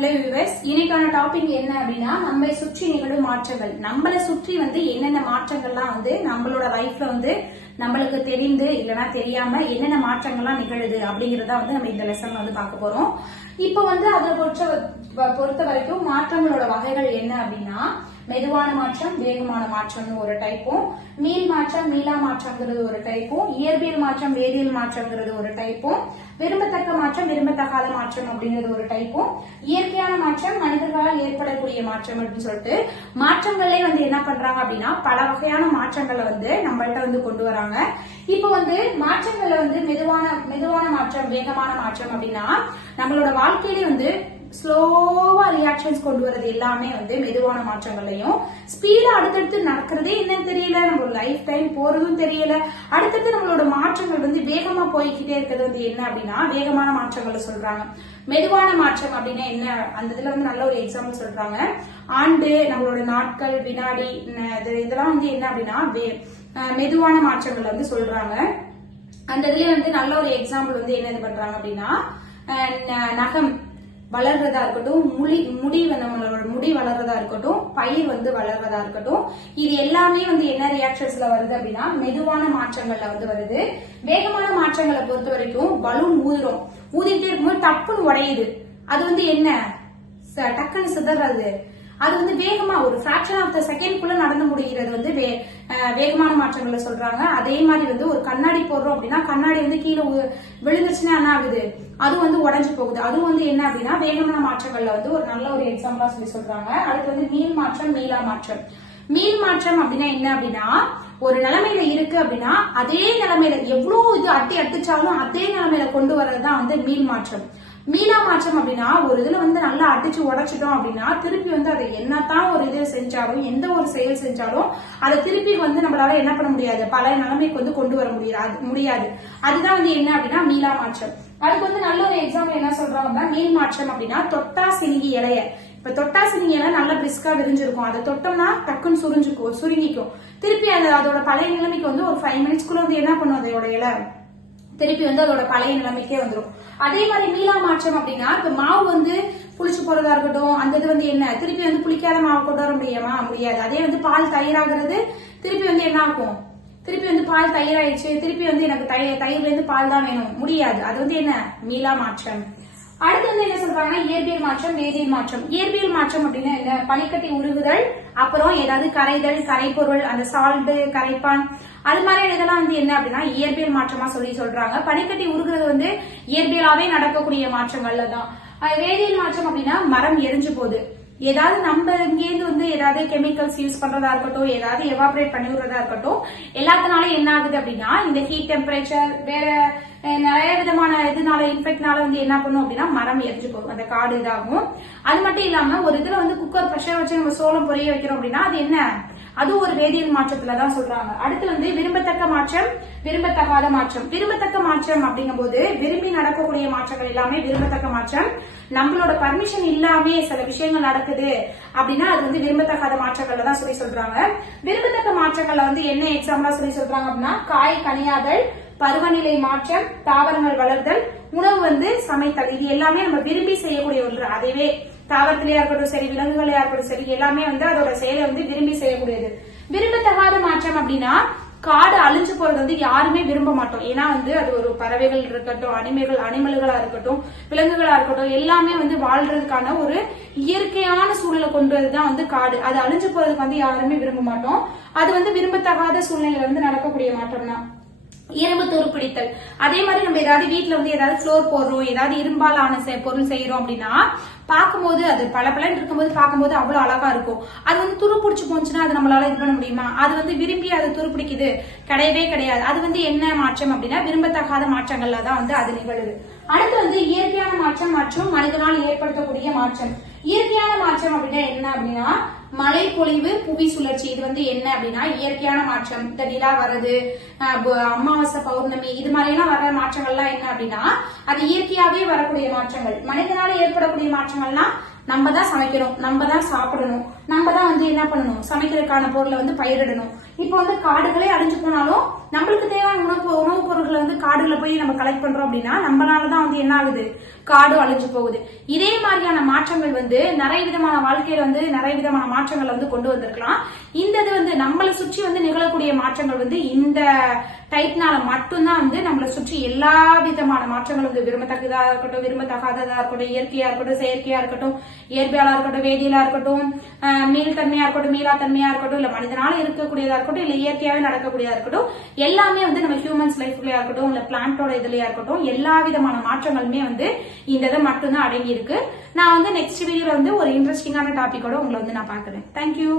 Hello viewers, இன்னைக்கான topic என்ன அப்படின்னா நம்மை சுற்றி நிகழும் மாற்றங்கள். நம்மளை சுற்றி என்னென்ன மாற்றங்கள்லாம் நம்மளோட லைஃப்ல நம்மளுக்கு தெரிந்து இல்லைன்னா தெரியாம என்னென்ன மாற்றங்கள்லாம் நிகழுது அப்படிங்கறத நம்ம இந்த லெசன்ல பார்க்க போறோம். இப்போ அதை பொறுத்த வரைக்கும் மாற்றங்களோட வகைகள் என்ன அப்படின்னா மெதுவான மாற்றம், வேகமான மாற்றம்னு ஒரு டைப்பும், மீள் மாற்றம், மீளா மாற்றம்ங்கிறது ஒரு டைப்பும், இயற்பியல் மாற்றம், வேதியியல் மாற்றம்ங்கிறது ஒரு டைப்பும், விரும்பத்தக்க மாற்றம், விரும்பத்தகாத மாற்றம் அப்படிங்கிறது ஒரு டைப்பும், இயற்கையான மாற்றம், மனிதர்களால் ஏற்படக்கூடிய மாற்றம் அப்படின்னு சொல்லிட்டு மாற்றங்களே என்ன பண்றாங்க அப்படின்னா பல வகையான மாற்றங்களை நம்மள்ட்ட கொண்டு வராங்க. இப்போ மாற்றங்கள்ல மெதுவான மாற்றம், வேகமான மாற்றம் அப்படின்னா நம்மளோட வாழ்க்கையிலே ஸ்லோவா ரியாக்ஷன்ஸ் கொண்டு வரது எல்லாமே மெதுவான மாற்றங்களையும், ஸ்பீடா அடுத்தடுத்து நடக்கிறதே என்னன்னு தெரியல, நம்ம லைஃப் டைம் போறதும் தெரியல, அடுத்தடுத்து நம்மளோட மாற்றங்கள் வேகமா போய்கிட்டே இருக்கிறது என்ன அப்படின்னா வேகமான மாற்றங்களை சொல்றாங்க. மெதுவான மாற்றம் அப்படின்னா என்ன, அந்த இதுல நல்ல ஒரு எக்ஸாம்பிள் சொல்றாங்க. ஆண்டு, நம்மளோட நாட்கள், வினாடி, இதெல்லாம் என்ன அப்படின்னா மெதுவான மாற்றங்கள் சொல்றாங்க. அந்த இதுல நல்ல ஒரு எக்ஸாம்பிள் என்ன பண்றாங்க அப்படின்னா நகம் வளர்றதா இருக்கட்டும், நம்மளோட முடி வளர்றதா இருக்கட்டும், பயிர் வளர்றதா இருக்கட்டும், இது எல்லாமே என்ன ரியாக்ஷன்ஸ்ல வருது அப்படின்னா மெதுவான மாற்றங்கள்ல வருது. வேகமான மாற்றங்களை பொறுத்த வரைக்கும் பலூன் ஊதிட்டே இருக்கும்போது டப்புன்னு உடையுது, அது என்ன டக்குன்னு சிதறது, அது வேகமா ஒரு ஃபிராக்ஷன் ஆஃப் த செகண்ட்குள்ள நடந்து முடிகிறது வேகமான மாற்றங்களை சொல்றாங்க. அதே மாதிரி ஒரு கண்ணாடி போடுறோம் அப்படின்னா கண்ணாடி கீழே விழுந்துச்சுன்னா என்ன ஆகுது, அது உடஞ்சு போகுது, அதுவும் என்ன அப்படின்னா வேகமான மாற்றங்கள்ல ஒரு நல்ல ஒரு எக்ஸாம்பிளா சொல்றாங்க. அடுத்து மீள் மாற்றம், மீளா மாற்றம். மீள் மாற்றம் அப்படின்னா என்ன அப்படின்னா ஒரு நிலைமையில இருக்கு அப்படின்னா அதே நிலைமையில எவ்வளவு இது அடிச்சாலும் அதே நிலைமையில கொண்டு வர்றதுதான் மீள் மாற்றம். மீளா மாற்றம் அப்படின்னா ஒரு இதுல நல்லா அடிச்சு உடைச்சிட்டோம் அப்படின்னா திருப்பி அதை என்னத்தான் ஒரு இது செஞ்சாலும், எந்த ஒரு செயல் செஞ்சாலும் அதை திருப்பி நம்மளால என்ன பண்ண முடியாது, பழைய நிலைமைக்கு கொண்டு வர முடியாது. அதுதான் என்ன அப்படின்னா மீளா மாற்றம். அதுக்கு நல்ல ஒரு எக்ஸாம்பிள் என்ன சொல்றாங்க அப்படின்னா மீள் மாற்றம் அப்படின்னா தொட்டா சினிங்கி இலைய, இப்ப தொட்டா சினிங்கி இலை நல்லா பிரிஸ்கா விரிஞ்சிருக்கும், அதை தொட்டோம்னா டக்குன்னு சுருங்கிக்கும், திருப்பி அதோட பழைய நிலைமைக்கு ஒரு 5 மினிட்ஸ்க்குள்ள என்ன பண்ணும், அதோட இலை திருப்பி அதோட பழைய நிலைமைக்கே வந்துடும். அதே மாதிரி மீளா மாற்றம் அப்படின்னா இப்ப மாவு புளிச்சு போறதா இருக்கட்டும், அந்த இது என்ன திருப்பி புளிக்காத மாவு கொண்டு வர முடியாது. அதே பால் தயிராகிறது திருப்பி என்ன ஆகும், திருப்பி பால் தயிராயிடுச்சு, திருப்பி எனக்கு தயிர்ல பால் தான் வேணும், முடியாது. அது என்ன மீளா மாற்றம். அடுத்து என்ன சொல்றாங்கன்னா இயற்பியல் மாற்றம், வேதியியல் மாற்றம். இயற்பியல் மாற்றம் அப்படின்னா என்ன, பனிக்கட்டி உருகுதல், அப்புறம் ஏதாவது கரைதல், கரைப்பொருள், அந்த சால்ட், கரைப்பான், அது மாதிரி இதெல்லாம் என்ன அப்படின்னா இயற்பியல் மாற்றமா சொல்றாங்க. பனிக்கட்டி உருகுறது இயற்பியலாவே நடக்கக்கூடிய மாற்றங்கள்ல தான். வேதியியல் மாற்றம் அப்படின்னா மரம் எரிஞ்சு போகுது, ஏதாவது நம்ம இங்கேருந்து ஏதாவது கெமிக்கல்ஸ் யூஸ் பண்றதா இருக்கட்டும், ஏதாவது எவாபரேட் பண்ணி விடுறதா இருக்கட்டும், எல்லாத்தினால என்ன ஆகுது அப்படின்னா இந்த ஹீட் டெம்பரேச்சர் வேற நிறைய விதமான இதனால இன்ஃபெக்ட்னால என்ன பண்ணும் அப்படின்னா மரம் எரிஞ்சு போகும், அந்த காடு இதாகும். அது மட்டும் இல்லாம ஒரு இதுல குக்கர் பிரஷர் வச்சு நம்ம சோளம் பொரிய வைக்கிறோம் அப்படின்னா அது என்ன, அது ஒரு வேதியியல் மாற்றத்துலதான் சொல்றாங்க. அடுத்து விரும்பத்தக்க மாற்றம், விரும்பத்தகாத மாற்றம். விரும்பத்தக்க மாற்றம் அப்படிங்கும் போது விரும்பி நடக்கக்கூடிய மாற்றங்கள் எல்லாமே விரும்பத்தக்க மாற்றம். நம்மளோட பர்மிஷன் இல்லாமே சில விஷயங்கள் நடக்குது அப்படின்னா அது விரும்பத்தக்காத மாற்றங்கள்ல தான் சொல்றாங்க. விரும்பத்தக்க மாற்றங்கள்ல என்ன எக்ஸாம்பிளா சொல்றாங்க அப்படின்னா காய் கனியாதல், பருவநிலை மாற்றம், தாவரங்கள் வளர்தல், உணவு சமைத்தல், இது எல்லாமே நம்ம விரும்பி செய்யக்கூடிய ஒன்று. அதுவே தாவரத்திலேயா இருக்கட்டும் சரி, விலங்குகளா இருக்கட்டும் சரி, எல்லாமே அதோட செயலை விரும்பி செய்யக்கூடியது. விரும்பத்தகாத மாற்றம் அப்படின்னா காடு அழிஞ்சு போறது யாருமே விரும்ப மாட்டோம். ஏன்னா அது ஒரு பறவைகள் இருக்கட்டும், அனிமல்களா இருக்கட்டும், விலங்குகளா இருக்கட்டும், எல்லாமே வாழ்றதுக்கான ஒரு இயற்கையான சூழலை கொண்டு வரதுதான் காடு. அது அழிஞ்சு போறதுக்கு யாருமே விரும்ப மாட்டோம். அது விரும்பத்தகாத சூழ்நிலையில நடக்கக்கூடிய மாற்றம் தான். இரும்பு துருப்பிடித்தல். அதே மாதிரி நம்ம ஏதாவது வீட்டுல ஏதாவது ஃப்ளோர் போடுறோம், ஏதாவது இரும்பால் ஆன பொருள் செய்யறோம் அப்படின்னா பார்க்கும்போது அது பல இருக்கும்போது பார்க்கும்போது அவ்வளவு அழகா இருக்கும். அது துருப்பிடிச்சு போச்சுன்னா அது நம்மளால இது பண்ண முடியுமா, அது விரும்பி அது துருப்பிடிக்குது கிடையவே கிடையாது. அது என்ன மாற்றம் அப்படின்னா விரும்பத்தகாத மாற்றங்கள்ல தான் அது நிகழுது. அடுத்து இயற்கையான மாற்றம் மற்றும் மனிதனால் ஏற்படுத்தக்கூடிய மாற்றம். இயற்கையான மாற்றம் அப்படின்னா என்ன அப்படின்னா மழை பொழிவு, புவி சுழற்சி, இது என்ன அப்படின்னா இயற்கையான மாற்றம். இந்த நிலா வர்றது, அமாவாசை, பௌர்ணமி, இது மாதிரி எல்லாம் வர்ற மாற்றங்கள்லாம் என்ன அப்படின்னா அது இயற்கையாவே வரக்கூடிய மாற்றங்கள். மனிதனால ஏற்படக்கூடிய மாற்றங்கள்லாம் நம்ம தான் சமைக்கணும், நம்ம தான் சாப்பிடணும், நம்ம தான் வந்து என்ன பண்ணணும், சமைக்கிறதுக்கான பொருளை வந்து பயிரிடணும். இப்போ வந்து காடுகளே அழிஞ்சு போனாலும் நம்மளுக்கு தேவையான உணவுப் பொருட்களை வந்து காடுகளை போய் நம்ம கலெக்ட் பண்றோம் அப்படின்னா நம்மளாலதான் வந்து என்ன ஆகுது, காடு அழிஞ்சு போகுது. இதே மாதிரியான மாற்றங்கள் வந்து நிறைய விதமான வாழ்க்கையில வந்து நிறைய விதமான மாற்றங்களை வந்து கொண்டு வந்திருக்கலாம். இந்த இது வந்து நம்மளை சுற்றி வந்து நிகழக்கூடிய மாற்றங்கள் வந்து இந்த டைப்னால மட்டும்தான் வந்து நம்மளை சுற்றி எல்லா விதமான மாற்றங்களும் வந்து விரும்பத்தக்கதா இருக்கட்டும், விரும்பத்தகாததா இருக்கட்டும், இயற்கையா இருக்கட்டும், செயற்கையா இருக்கட்டும், இயற்பியலா இருக்கட்டும், வேதியியலா இருக்கட்டும், மீள்தன்மையா இருக்கட்டும், மீளா தன்மையா இருக்கட்டும், இல்ல மனிதனால இருக்கக்கூடியதா இருக்கட்டும், இல்ல இயற்கையாவே நடக்கக்கூடியதா இருக்கட்டும், எல்லாமே வந்து நம்ம ஹியூமன்ஸ் லைஃப்லயா இருக்கட்டும், இல்ல பிளான்டோட இதுலயா இருக்கட்டும், எல்லா விதமான மாற்றங்களுமே வந்து இந்த இதை மட்டும்தான் அடங்கி இருக்கு. நான் வந்து நெக்ஸ்ட் வீடியோல வந்து ஒரு இன்ட்ரெஸ்டிங்கான டாபிக்கோட உங்களை வந்து நான் பாக்குறேன். தேங்க்யூ.